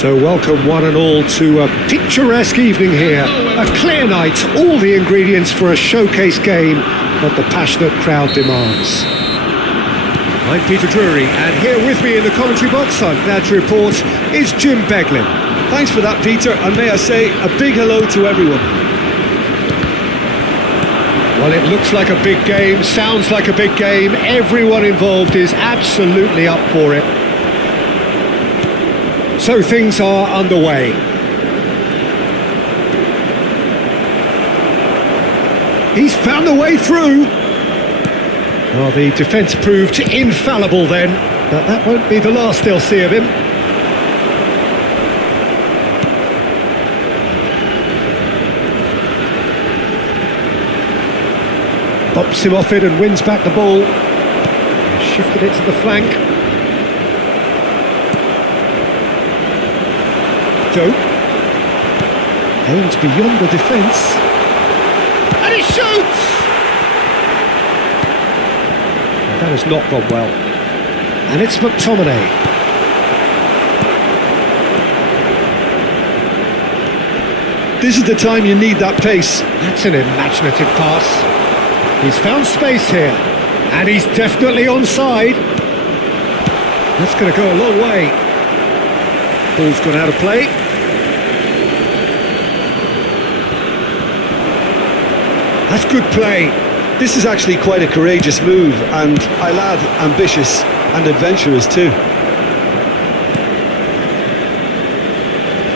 So welcome one and all to a picturesque evening here. A clear night, all the ingredients for a showcase game that the passionate crowd demands. I'm Peter Drury, and here with me in the commentary box, I'm glad to report, is Jim Beglin. Thanks for that, Peter, and may I say a big hello to everyone. Well, it looks like a big game, sounds like a big game. Everyone involved is absolutely up for it. So things are underway. He's found a way through. Well, the defence proved infallible then, but that won't be the last they'll see of him. Bops him off it and wins back the ball. Shifted it to the flank. Dope. Aims beyond the defence. And he shoots! That has not gone well. And it's McTominay. This is the time you need that pace. That's an imaginative pass. He's found space here. And he's definitely onside. That's going to go a long way. Ball's gone out of play. That's good play. This is actually quite a courageous move, and I'll add ambitious and adventurous too.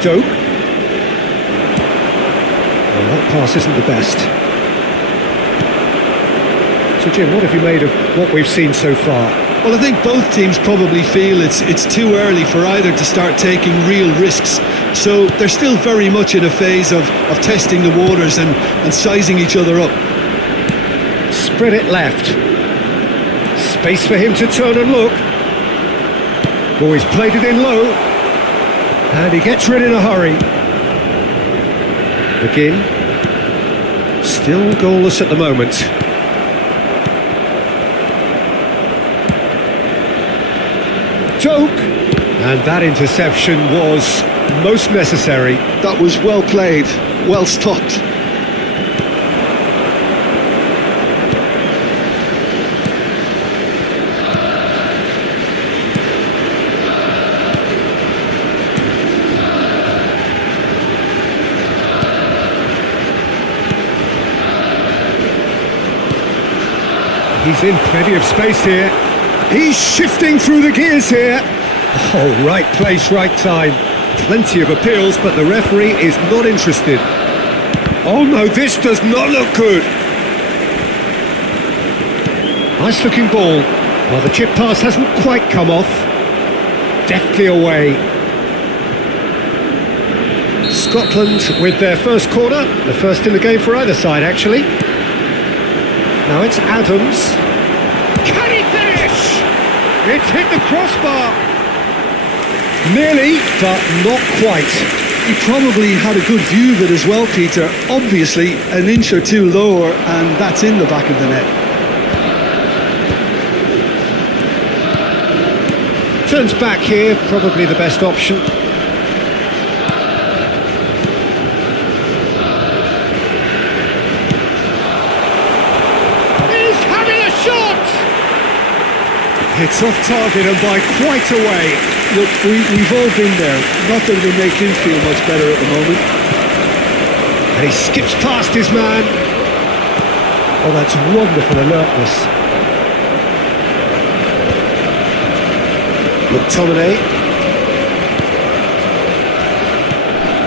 Dope. Well, that pass isn't the best. So Jim, what have you made of what we've seen so far? Well, I think both teams probably feel it's too early for either to start taking real risks. So they're still very much in a phase of testing the waters and sizing each other up. Spread it left. Space for him to turn and look. Oh, he's played it in low. And he gets rid in a hurry. Begin. Still goalless at the moment. Joke. And that interception was most necessary. That was well played, well stopped. He's in plenty of space here. He's shifting through the gears here. Oh, right place, right time. Plenty of appeals, but the referee is not interested. Oh no, this does not look good. Nice looking ball. Well, the chip pass hasn't quite come off. Deftly away. Scotland with their first corner. The first in the game for either side, actually. Now it's Adams. Can he finish? It's hit the crossbar. Nearly, but not quite. He probably had a good view of it as well, Peter. Obviously, an inch or two lower, and that's in the back of the net. Turns back here, probably the best option. He's having a shot! It's off target and by quite a way. Look, we've all been there. Not that it'll make him feel much better at the moment. And he skips past his man. Oh, that's wonderful alertness. McTominay.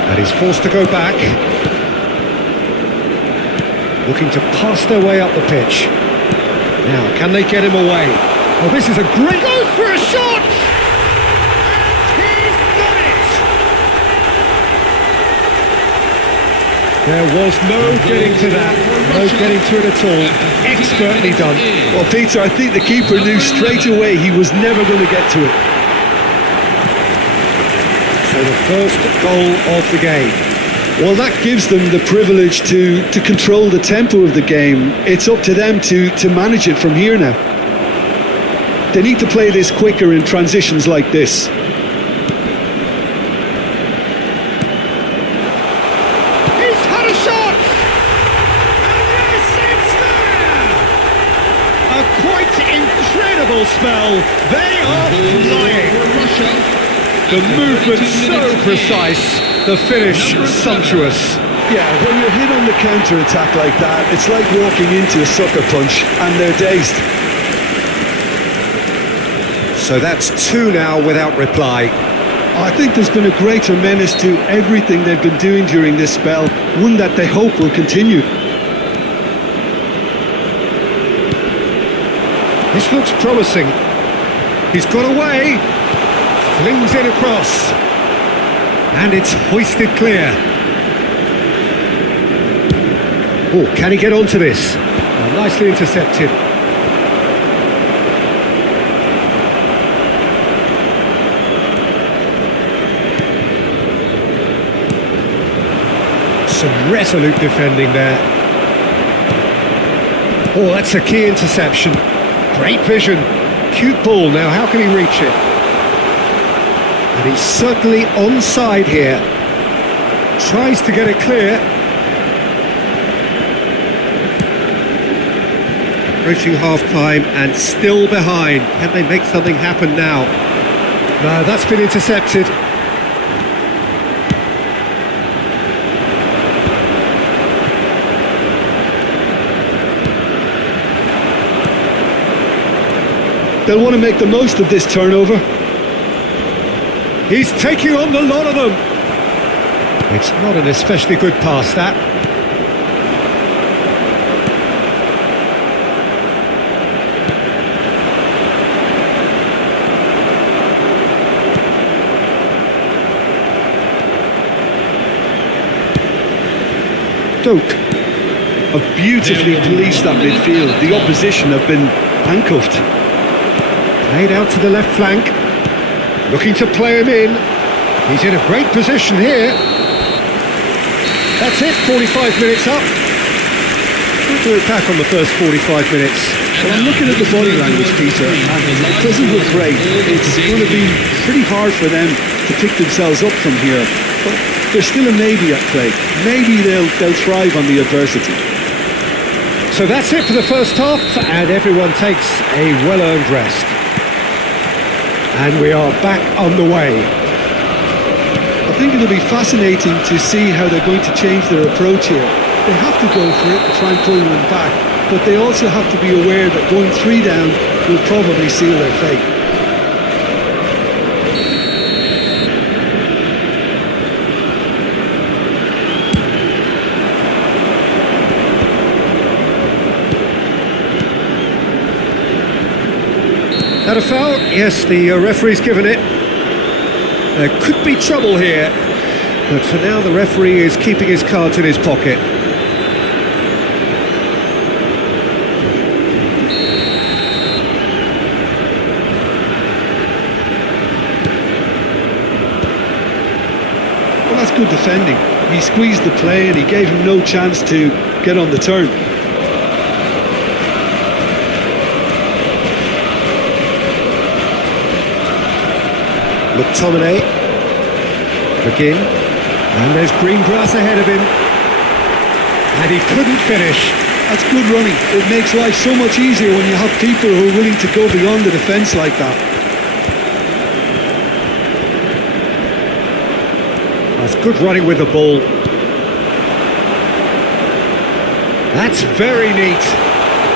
And he's forced to go back. Looking to pass their way up the pitch. Now, can they get him away? Oh, this is a great... Goes for a shot! And he's done it! There was no getting to that. No getting to it at all. Expertly done. Well, Peter, I think the keeper knew straight away he was never going to get to it. So the first goal of the game. Well, that gives them the privilege to control the tempo of the game. It's up to them to manage it from here now. They need to play this quicker in transitions like this. spell. They are flying. The movement so precise, the finish sumptuous. Yeah, when you're hit on the counter-attack like that, it's like walking into a sucker punch and they're dazed. So that's 2 now without reply. I think there's been a greater menace to everything they've been doing during this spell, one that they hope will continue. This looks promising. He's got away, flings it across, and it's hoisted clear. Oh, can he get onto this? Nicely intercepted. Some resolute defending there. Oh, that's a key interception. Great vision. Cute ball. Now, how can he reach it? And he's certainly onside here. Tries to get it clear. Approaching half-time and still behind. Can they make something happen now? No, that's been intercepted. They'll want to make the most of this turnover. He's taking on the lot of them. It's not an especially good pass, that. Doak have beautifully policed that midfield. The opposition have been handcuffed. Played out to the left flank, looking to play him in. He's in a great position here. That's it, 45 minutes up. We'll do it back on the first 45 minutes. Well, I'm looking at the body language, Peter, and it doesn't look great. It's going to be pretty hard for them to pick themselves up from here. But there's still a maybe at play. Maybe they'll thrive on the adversity. So that's it for the first half, and everyone takes a well-earned rest. And we are back on the way. I think it'll be fascinating to see how they're going to change their approach here. They have to go for it and try and pull them back, but they also have to be aware that going 3 down will probably seal their fate. That a foul? Yes, the referee's given it. There could be trouble here, but for now the referee is keeping his cards in his pocket. Well, that's good defending. He squeezed the play and he gave him no chance to get on the turn. McTominay, McGinn, and there's green grass ahead of him, and he couldn't finish. That's good running. It makes life so much easier when you have people who are willing to go beyond the defence like that. That's good running with the ball. That's very neat.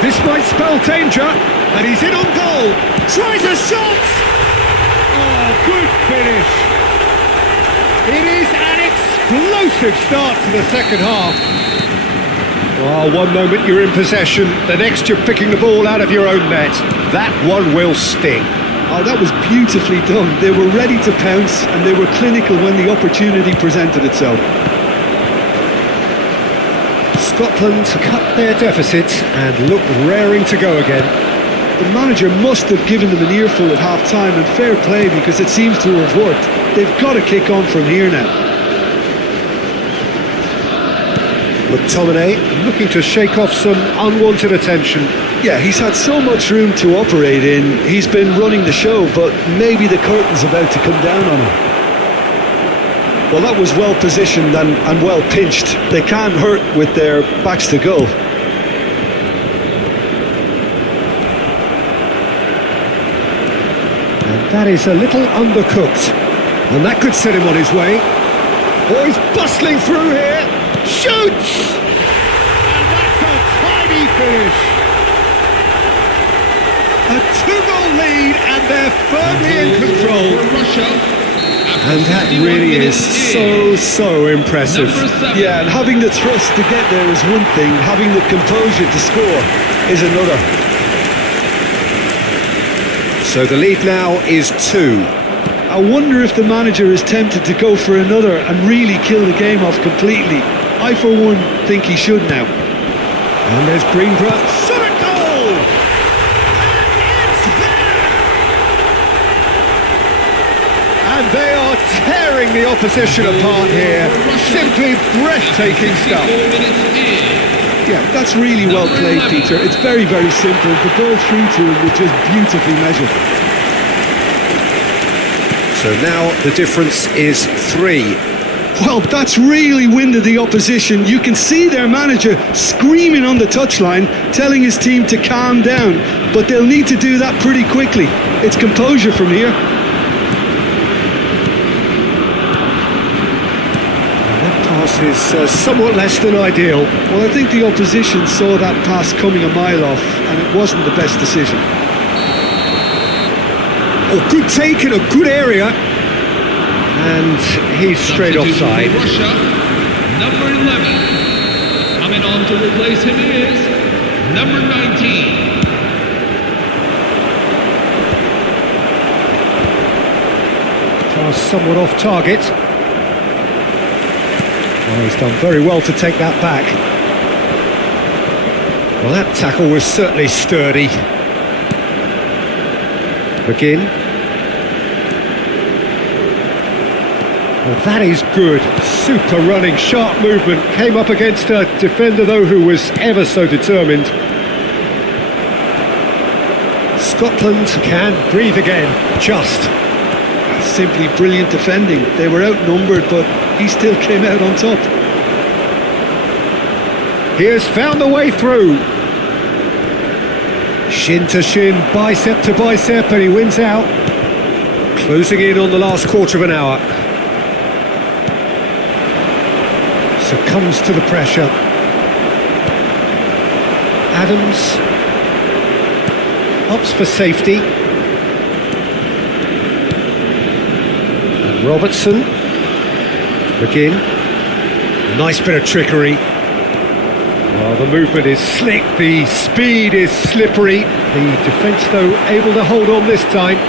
This might spell danger, and he's in on goal. Tries a shot! Oh, good finish. It is an explosive start to the second half. Oh, one moment you're in possession, the next you're picking the ball out of your own net. That one will sting. Oh, that was beautifully done. They were ready to pounce and they were clinical when the opportunity presented itself. Scotland cut their deficit and look raring to go again. The manager must have given them an earful at half-time, and fair play because it seems to have worked. They've got to kick on from here now. McTominay looking to shake off some unwanted attention. Yeah, he's had so much room to operate in. He's been running the show, but maybe the curtain's about to come down on him. Well, that was well positioned and well pinched. They can't hurt with their backs to goal. That is a little undercooked, and that could set him on his way. Oh, he's bustling through here. Shoots! And that's a tiny finish. A 2-goal lead, and they're firmly in control. And that really is so impressive. Yeah, and having the thrust to get there is one thing, having the composure to score is another. So the lead now is 2. I wonder if the manager is tempted to go for another and really kill the game off completely. I, for one, think he should now. And there's Greengrass. Shot a goal! And it's there! And they are tearing the opposition apart here. Simply breathtaking stuff. Yeah, that's really well played, Peter. It's very, very simple. The ball through to him was just beautifully measured. So now the difference is 3. Well, that's really winded the opposition. You can see their manager screaming on the touchline, telling his team to calm down. But they'll need to do that pretty quickly. It's composure from here. That pass is somewhat less than ideal. Well, I think the opposition saw that pass coming a mile off, and it wasn't the best decision. Oh, good take in a good area. And he's straight offside. Russia, number 11. Coming on to replace him is number 19. Pass somewhat off target. Well, he's done very well to take that back. Well, that tackle was certainly sturdy. McGinn. Well, that is good. Super running, sharp movement. Came up against a defender, though, who was ever so determined. Scotland can breathe again. Just. Simply brilliant defending. They were outnumbered, but he still came out on top. He has found the way through. Shin to shin, bicep to bicep, and he wins out. Closing in on the last quarter of an hour. Succumbs to the pressure. Adams opts for safety. And Robertson. McGinn. Nice bit of trickery. Well, the movement is slick, the speed is slippery. The defence, though, able to hold on this time.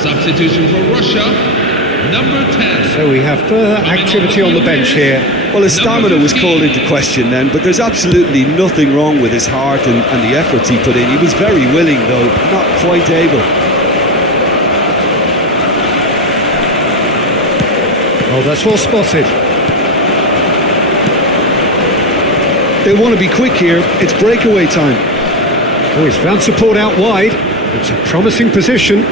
Substitution for Russia, number 10. So we have further activity on the bench here. Well, his stamina was called into question then, but there's absolutely nothing wrong with his heart and the efforts he put in. He was very willing, though, not quite able. Oh, that's well spotted. They want to be quick here. It's breakaway time. Oh, he's found support out wide. It's a promising position.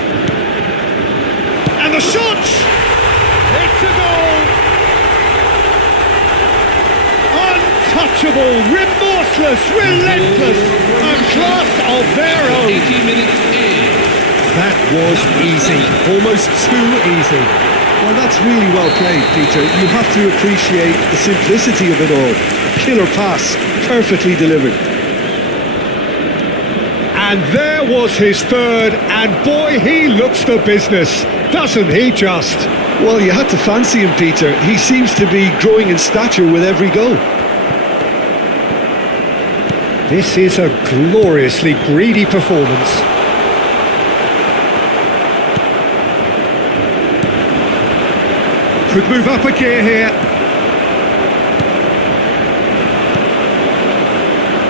And the shot! It's a goal! Untouchable, remorseless, relentless, a class of their own. 18 minutes in. That was easy, almost too easy. Well, that's really well played, Peter. You have to appreciate the simplicity of it all. Killer pass, perfectly delivered. And there was his third, and boy, he looks the business, doesn't he just? Well, you had to fancy him, Peter. He seems to be growing in stature with every goal. This is a gloriously greedy performance. Could move up a gear here.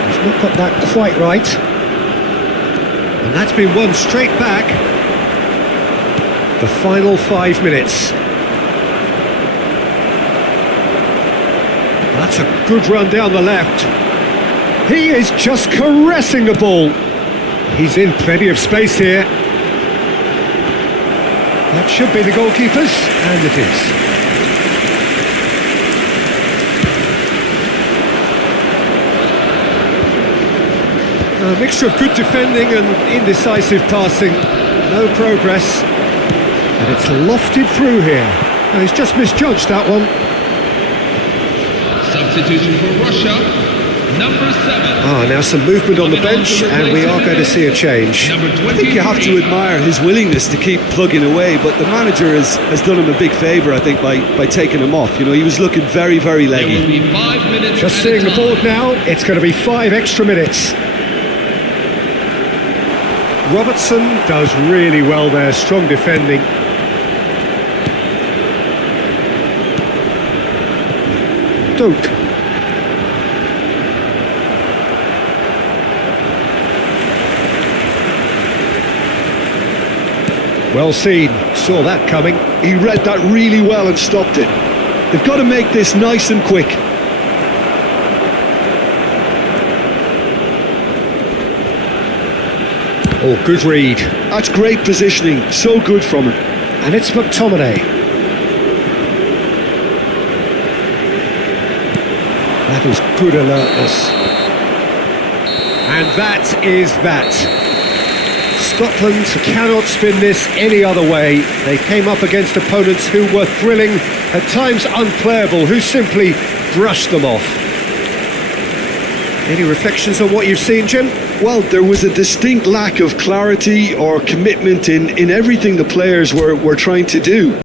He's not got that quite right. And that's been won straight back. The final 5 minutes. That's a good run down the left. He is just caressing the ball. He's in plenty of space here. That should be the goalkeeper's, and it is. A mixture of good defending and indecisive passing. No progress. And it's lofted through here. Now, he's just misjudged that one. Substitution for Russia, number 7. Now some movement on the bench, and we are going to see a change. Number I think you have to 23. admire his willingness to keep plugging away, but the manager has done him a big favour, I think, by taking him off. You know, he was looking very, very There will leggy. be 5 minutes. Just at seeing a the time. board now, it's going to be 5 extra minutes. Robertson does really well there, strong defending. Duke. Well seen, saw that coming. He read that really well and stopped it. They've got to make this nice and quick. Oh, good read. That's great positioning, so good from him. And it's McTominay. That is good alertness. And that is that. Scotland cannot spin this any other way. They came up against opponents who were thrilling, at times unplayable, who simply brushed them off. Any reflections on what you've seen, Jim? Well, there was a distinct lack of clarity or commitment in everything the players were trying to do.